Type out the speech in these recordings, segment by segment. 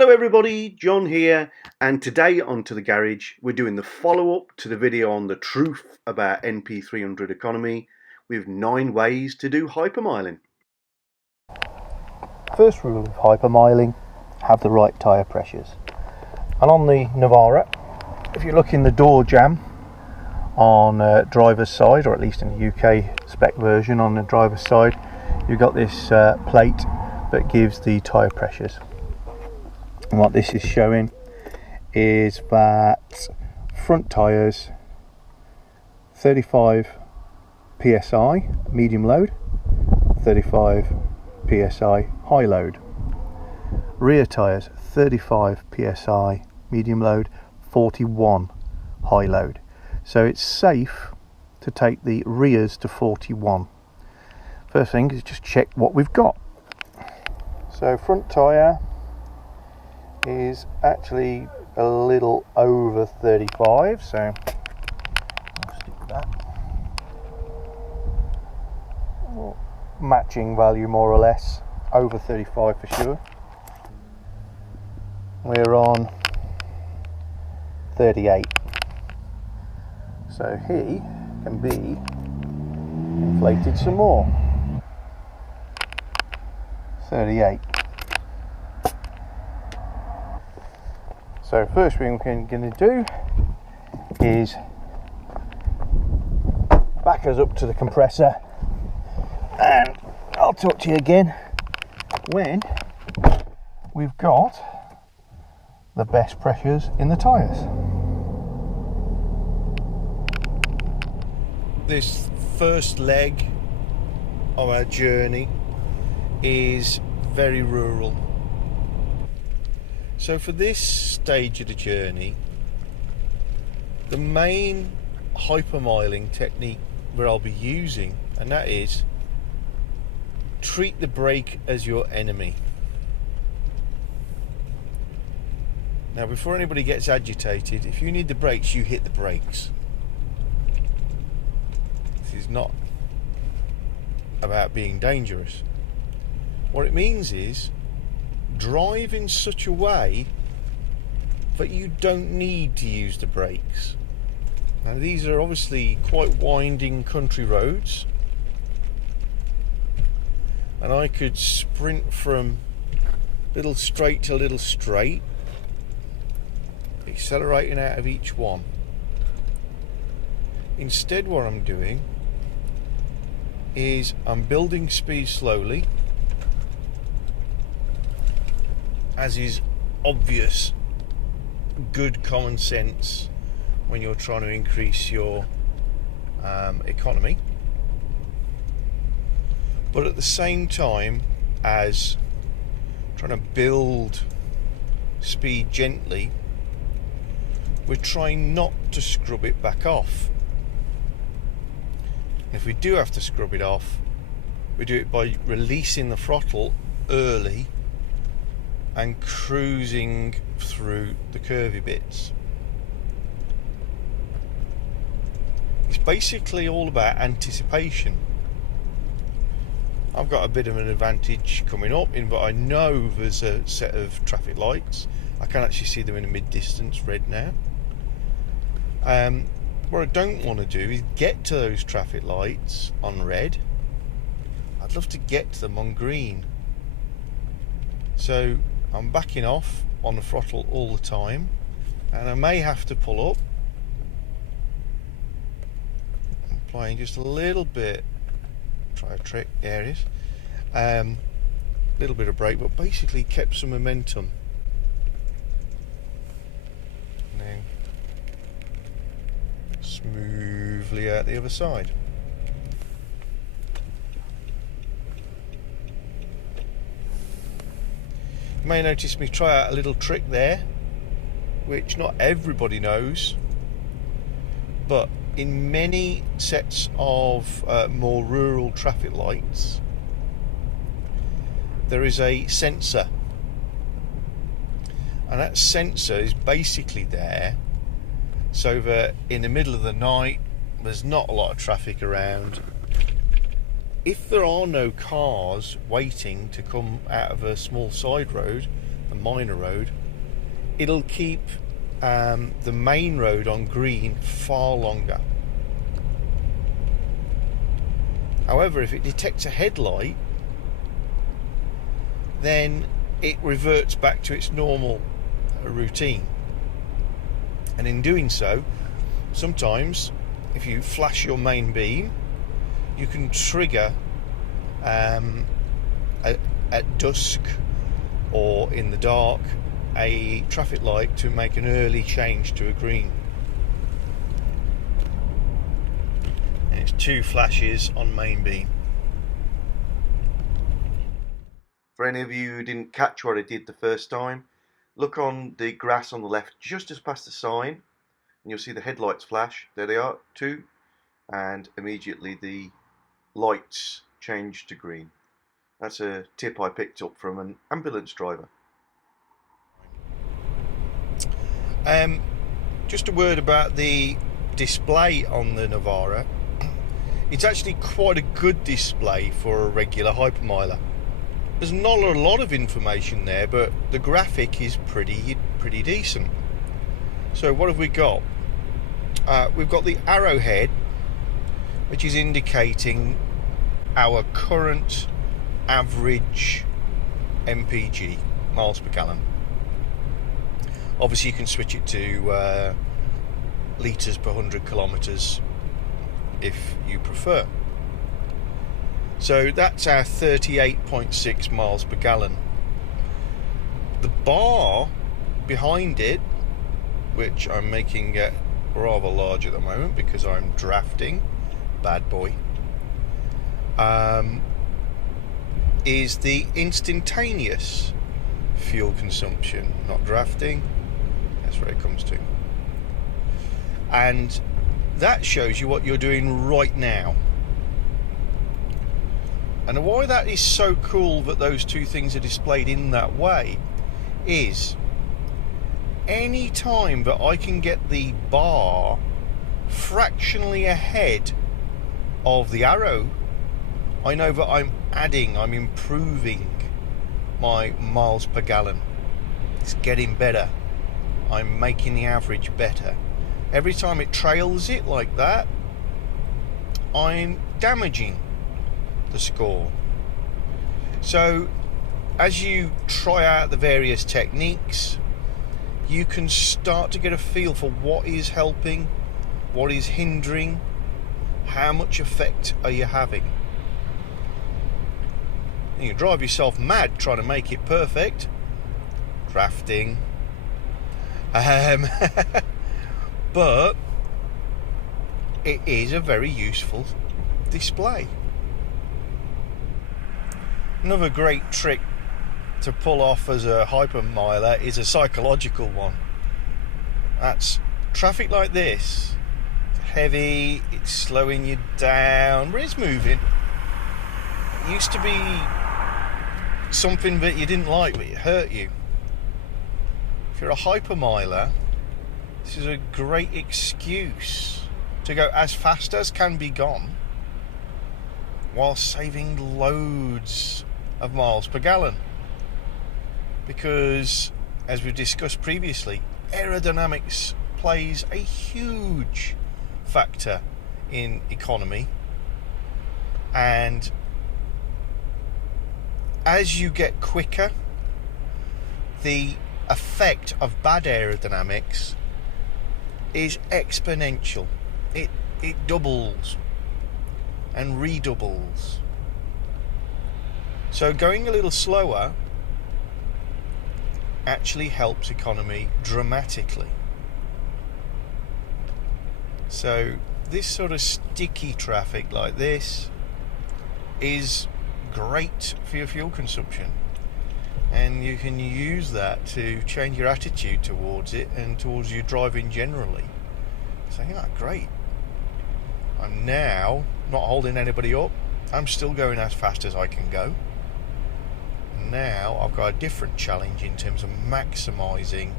Hello everybody, John here, and today on To The Garage we're doing the follow-up to the video on the truth about NP300 economy with 9 ways to do hypermiling. First rule of hypermiling, have the right tyre pressures. And on the Navara, if you look in the door jamb on driver's side, or at least in the UK spec version on the driver's side, you've got this plate that gives the tyre pressures. And what this is showing is that front tyres 35 psi medium load, 35 psi high load. Rear tyres 35 psi medium load, 41 high load. So it's safe to take the rears to 41. First thing is just check what we've got. So front tyre is actually a little over 35, so I'll stick that. Matching value more or less, over 35 for sure. We're on 38, so he can be inflated some more. 38. So first thing we're going to do is back us up to the compressor, and I'll talk to you again when we've got the best pressures in the tyres. This first leg of our journey is very rural. So for this stage of the journey, the main hypermiling technique that I'll be using, and that is treat the brake as your enemy. Now, before anybody gets agitated, if you need the brakes, you hit the brakes. This is not about being dangerous. What it means is drive in such a way that you don't need to use the brakes. Now, these are obviously quite winding country roads, and I could sprint from little straight to little straight, accelerating out of each one. Instead, what I'm doing is I'm building speed slowly, as is obvious good common sense when you're trying to increase your economy, but at the same time as trying to build speed gently, we're trying not to scrub it back off. If we do have to scrub it off, we do it by releasing the throttle early and cruising through the curvy bits. It's basically all about anticipation. I've got a bit of an advantage coming up in that I know there's a set of traffic lights. I can actually see them in the mid-distance, red now. What I don't want to do is get to those traffic lights on red. I'd love to get to them on green. So I'm backing off on the throttle all the time, and I may have to pull up. I'm applying just a little bit, try a trick, there it is, little bit of brake, but basically kept some momentum. Now smoothly out the other side. You may notice me try out a little trick there, which not everybody knows, but in many sets of more rural traffic lights, there is a sensor, and that sensor is basically there so that in the middle of the night, there's not a lot of traffic around, if there are no cars waiting to come out of a small side road, a minor road, it'll keep the main road on green far longer. However, if it detects a headlight, then it reverts back to its normal routine. And in doing so, sometimes if you flash your main beam, you can trigger at dusk or in the dark a traffic light to make an early change to a green. And it's 2 flashes on main beam. For any of you who didn't catch what I did the first time, look on the grass on the left just as past the sign and you'll see the headlights flash. There they are, 2, and immediately the lights change to green. That's a tip I picked up from an ambulance driver. Just a word about the display on the Navara. It's actually quite a good display for a regular Hypermiler. There's not a lot of information there, but the graphic is pretty decent. So what have we got? We've got the arrowhead, which is indicating our current average MPG, miles per gallon. Obviously you can switch it to litres per 100 kilometres if you prefer. So that's our 38.6 miles per gallon. The bar behind it, which I'm making rather large at the moment because I'm drafting, bad boy, is the instantaneous fuel consumption, not drafting. That's where it comes to. And that shows you what you're doing right now. And why that is so cool that those 2 things are displayed in that way is any time that I can get the bar fractionally ahead of the arrow, I know that I'm improving my miles per gallon. It's getting better. I'm making the average better. Every time it trails it like that, I'm damaging the score. So as you try out the various techniques, you can start to get a feel for what is helping, what is hindering, how much effect are you having. You can drive yourself mad trying to make it perfect, drafting, but it is a very useful display. Another great trick to pull off as a Hypermiler is a psychological one. That's traffic like this, heavy, it's slowing you down, but it's moving. It used to be something that you didn't like, but it hurt you. If you're a Hypermiler, this is a great excuse to go as fast as can be gone while saving loads of miles per gallon. Because, as we've discussed previously, aerodynamics plays a huge factor in economy, and as you get quicker, the effect of bad aerodynamics is exponential. It doubles and redoubles. So going a little slower actually helps economy dramatically. So this sort of sticky traffic like this is great for your fuel consumption, and you can use that to change your attitude towards it and towards your driving generally. Saying, oh great, I'm now not holding anybody up, I'm still going as fast as I can go. Now I've got a different challenge in terms of maximising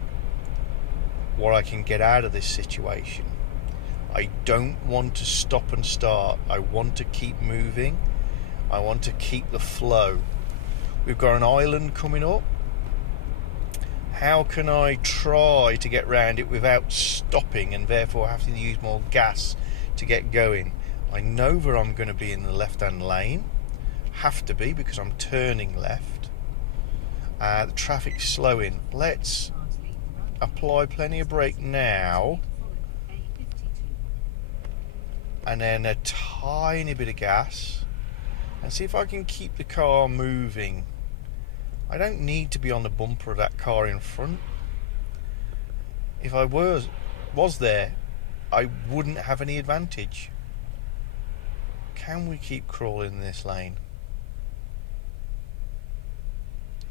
what I can get out of this situation. I don't want to stop and start. I want to keep moving. I want to keep the flow. We've got an island coming up, How can I try to get round it without stopping and therefore having to use more gas to get going? I know that I'm going to be in the left-hand lane. Have to be, because I'm turning left. The traffic's slowing. Let's apply plenty of brake now, and then a tiny bit of gas, and see if I can keep the car moving. I don't need to be on the bumper of that car in front. If I was there, I wouldn't have any advantage. Can we keep crawling in this lane?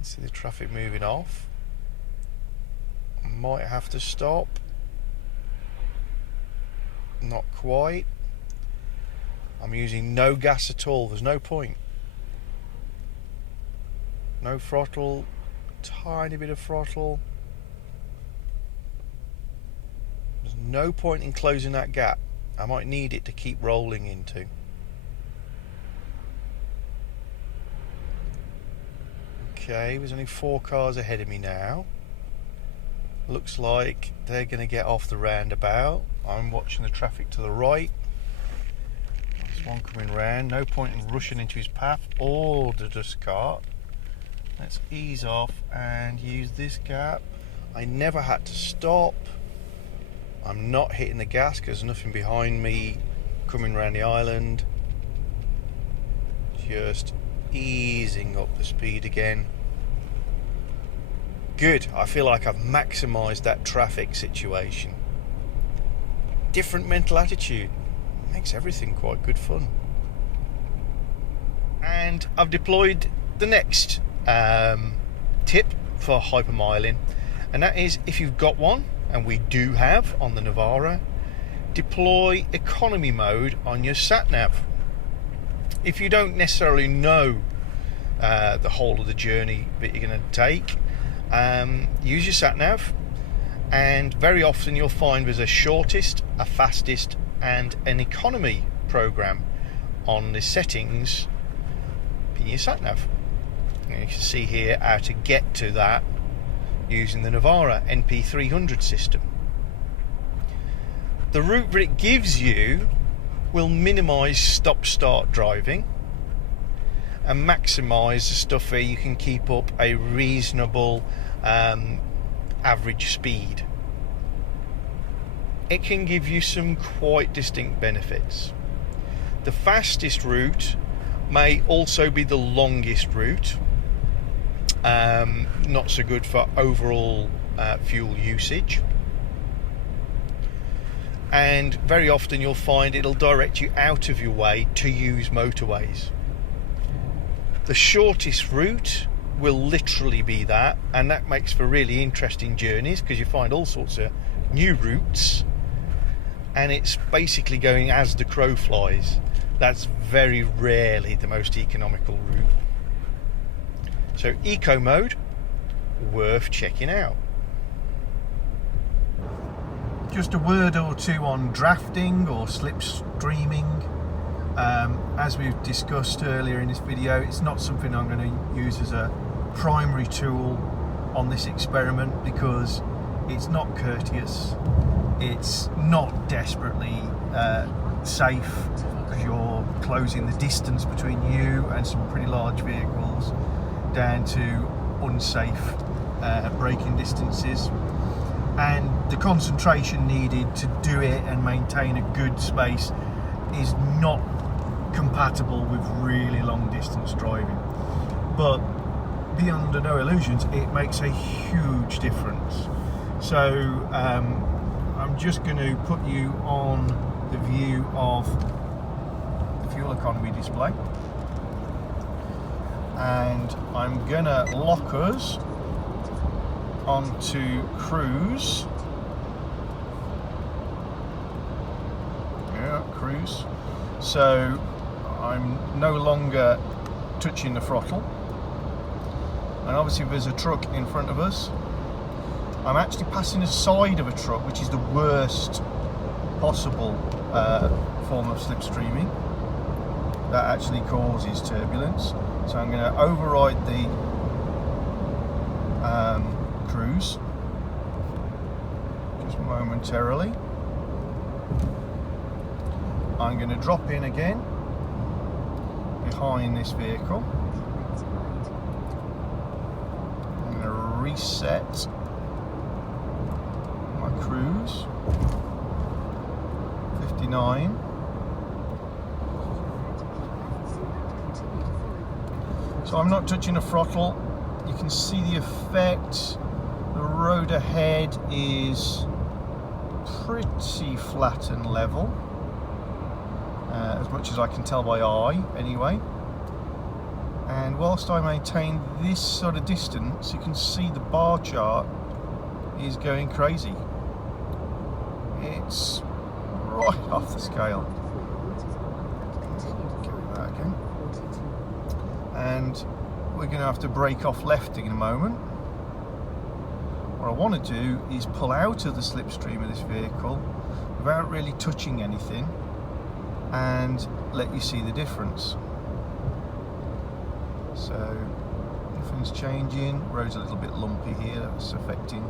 See the traffic moving off. I might have to stop. Not quite. I'm using no gas at all. There's no point. No throttle. Tiny bit of throttle. There's no point in closing that gap. I might need it to keep rolling into. Okay, there's only 4 cars ahead of me now. Looks like they're going to get off the roundabout. I'm watching the traffic to the right. There's one coming round. No point in rushing into his path or the dust cart. Let's ease off and use this gap. I never had to stop. I'm not hitting the gas because there's nothing behind me coming around the island. Just easing up the speed again. Good. I feel like I've maximised that traffic situation. Different mental attitude makes everything quite good fun. And I've deployed the next tip for hypermiling, and that is, if you've got one, and we do have on the Navara, deploy economy mode on your sat-nav. If you don't necessarily know the whole of the journey that you're going to take, use your sat-nav, and very often you'll find there's a shortest, a fastest and an economy program on the settings in your sat-nav. And you can see here how to get to that using the Navara NP300 system. The route that it gives you will minimise stop-start driving and maximise the stuff where you can keep up a reasonable average speed. It can give you some quite distinct benefits. The fastest route may also be the longest route. Not so good for overall fuel usage. And very often you'll find it'll direct you out of your way to use motorways. The shortest route will literally be that, and that makes for really interesting journeys because you find all sorts of new routes, and it's basically going as the crow flies. That's very rarely the most economical route. So eco mode, worth checking out. Just a word or two on drafting or slipstreaming. As we've discussed earlier in this video, it's not something I'm going to use as a primary tool on this experiment because it's not courteous, it's not desperately safe, because you're closing the distance between you and some pretty large vehicles down to unsafe braking distances, and the concentration needed to do it and maintain a good space is not compatible with really long distance driving. But be under no illusions, it makes a huge difference. So I'm just going to put you on the view of the fuel economy display, and I'm going to lock us onto cruise. Yeah, cruise. So I'm no longer touching the throttle, and obviously there's a truck in front of us. I'm actually passing the side of a truck, which is the worst possible form of slipstreaming. That actually causes turbulence. So I'm going to override the cruise just momentarily. I'm going to drop in again behind this vehicle. I'm going to reset my cruise. 59. So I'm not touching the throttle. You can see the effect. The road ahead is pretty flat and level, as much as I can tell by eye anyway. And whilst I maintain this sort of distance, you can see the bar chart is going crazy. It's right off the scale. Get rid of that again. And we're going to have to brake off left in a moment. What I want to do is pull out of the slipstream of this vehicle without really touching anything and let you see the difference. So nothing's changing. Road's a little bit lumpy here, that's affecting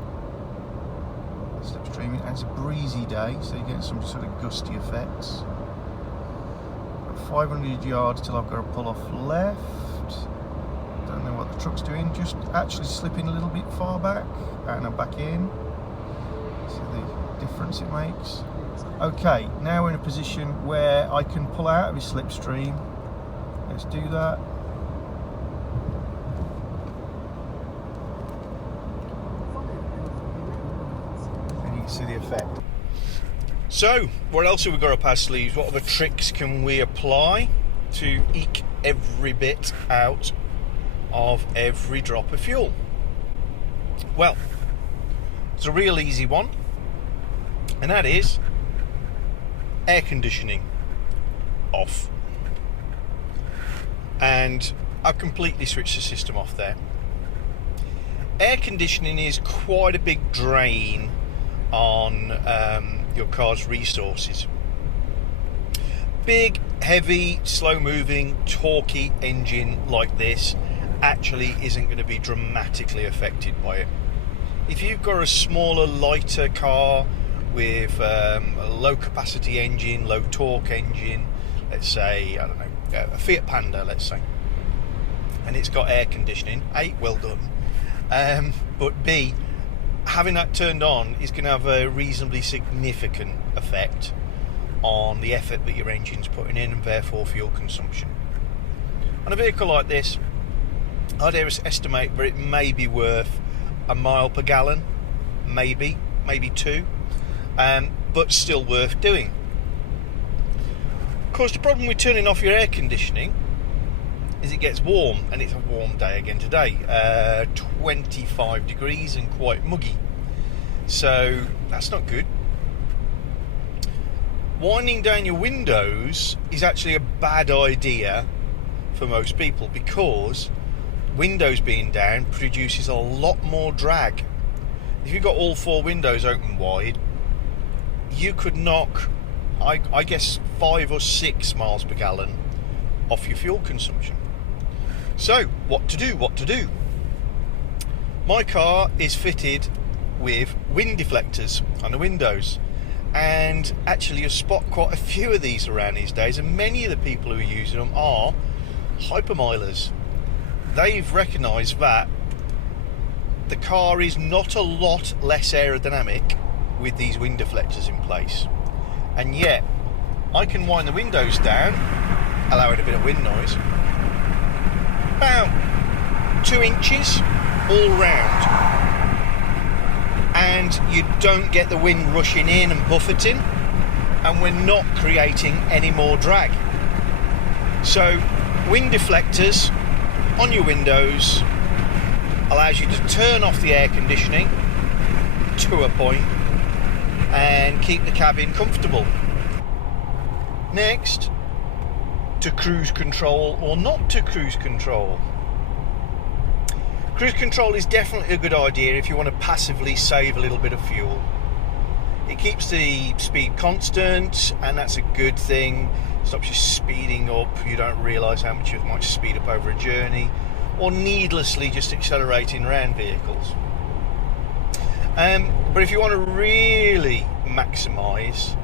the slipstreaming, and it's a breezy day, so you get some sort of gusty effects. 500 yards till I've got to pull off left. Don't know what the truck's doing, just actually slipping a little bit far back and I'm back in. See the difference it makes. Okay, now we're in a position where I can pull out of his slipstream. Let's do that. And you can see the effect. So, what else have we got up our sleeves? What other tricks can we apply to eke every bit out of every drop of fuel? Well, it's a real easy one, and that is air conditioning off. And I've completely switched the system off there. Air conditioning is quite a big drain on your car's resources. Big, heavy, slow-moving, torquey engine like this actually isn't going to be dramatically affected by it. If you've got a smaller, lighter car with a low-capacity engine, low-torque engine, let's say, I don't know, a Fiat Panda, let's say, and it's got air conditioning, A, well done, but B, having that turned on is going to have a reasonably significant effect on the effort that your engine's putting in and therefore fuel consumption. On a vehicle like this, I'd estimate that it may be worth a mile per gallon, maybe 2, but still worth doing. Of course, the problem with turning off your air conditioning is it gets warm, and it's a warm day again today, 25 degrees and quite muggy, so that's not good. Winding down your windows is actually a bad idea for most people, because windows being down produces a lot more drag. If you've got all 4 windows open wide, you could knock, I guess, 5 or 6 miles per gallon off your fuel consumption. So, what to do? My car is fitted with wind deflectors on the windows, and actually you spot quite a few of these around these days, and many of the people who are using them are Hypermilers. They've recognised that the car is not a lot less aerodynamic with these wind deflectors in place, and yet I can wind the windows down, allowing a bit of wind noise, about 2 inches all round, and you don't get the wind rushing in and buffeting, and we're not creating any more drag. So wind deflectors on your windows allows you to turn off the air conditioning to a point and keep the cabin comfortable. Next, to cruise control or not to cruise control. Cruise control is definitely a good idea if you want to passively save a little bit of fuel. It keeps the speed constant, and that's a good thing. Stops you speeding up, you don't realise how much you might speed up over a journey, or needlessly just accelerating around vehicles. But if you want to really maximise,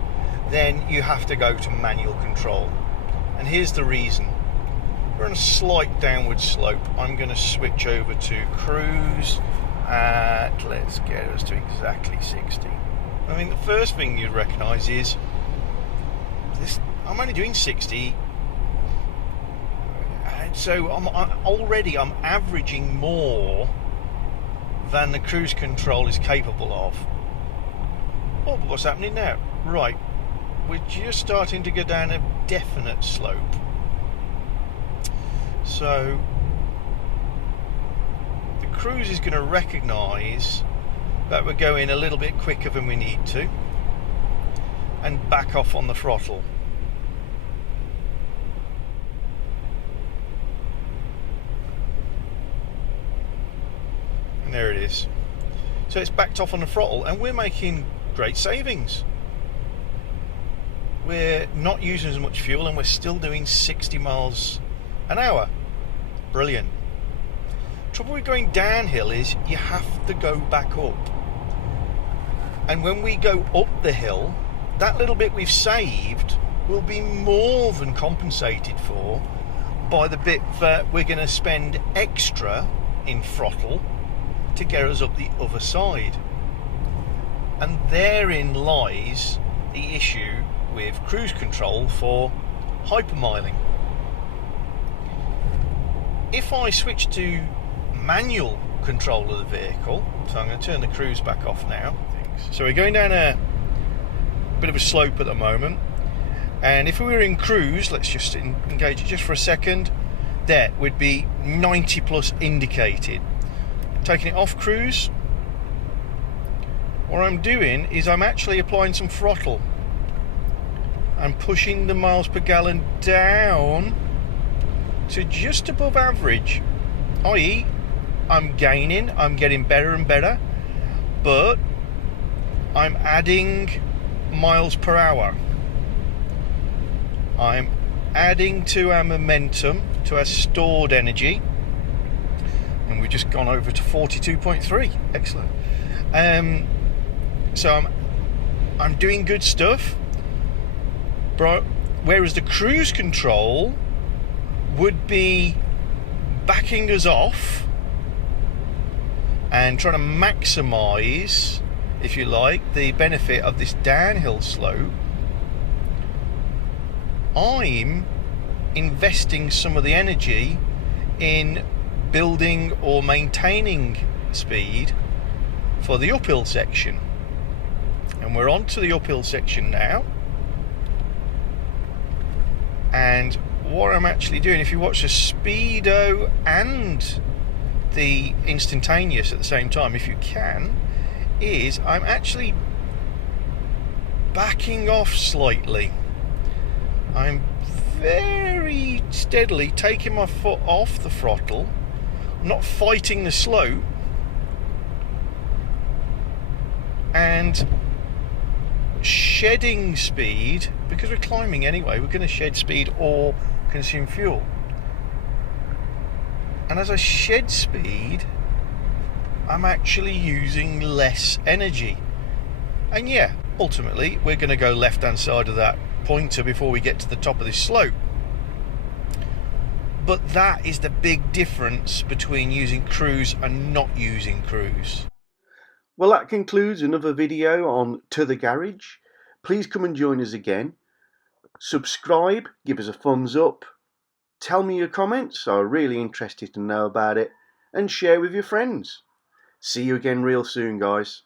then you have to go to manual control. And here's the reason. We're on a slight downward slope. I'm going to switch over to cruise at, let's get us to exactly 60. I mean, the first thing you'd recognise is this. I'm only doing 60, so I'm averaging more than the cruise control is capable of. Oh, but what's happening now? Right, we're just starting to go down a definite slope. So the cruise is going to recognise that we're going a little bit quicker than we need to and back off on the throttle. And there it is. So it's backed off on the throttle and we're making great savings. We're not using as much fuel and we're still doing 60 miles an hour. Brilliant. Trouble with going downhill is you have to go back up. And when we go up the hill, that little bit we've saved will be more than compensated for by the bit that we're going to spend extra in throttle to get us up the other side. And therein lies the issue with cruise control for hypermiling. If I switch to manual control of the vehicle, so I'm going to turn the cruise back off now. So we're going down a bit of a slope at the moment, and if we were in cruise, let's just engage it just for a second, there would be 90 plus indicated. Taking it off cruise, what I'm doing is I'm actually applying some throttle. I'm pushing the miles per gallon down to just above average, i.e. I'm gaining, I'm getting better and better, but I'm adding miles per hour. I'm adding to our momentum, to our stored energy, and we've just gone over to 42.3. Excellent. So I'm doing good stuff, but whereas the cruise control would be backing us off and trying to maximise, if you like, the benefit of this downhill slope, I'm investing some of the energy in building or maintaining speed for the uphill section. And we're on to the uphill section now. And what I'm actually doing, if you watch the speedo and the instantaneous at the same time, if you can, is I'm actually backing off slightly. I'm very steadily taking my foot off the throttle, not fighting the slope, and shedding speed, because we're climbing anyway, we're going to shed speed or consume fuel. And as I shed speed, I'm actually using less energy. And yeah, ultimately we're going to go left hand side of that pointer before we get to the top of this slope. But that is the big difference between using cruise and not using cruise. Well, that concludes another video on To The Garage. Please come and join us again. Subscribe, give us a thumbs up, tell me your comments, I'm really interested to know about it, and share with your friends. See you again real soon, guys.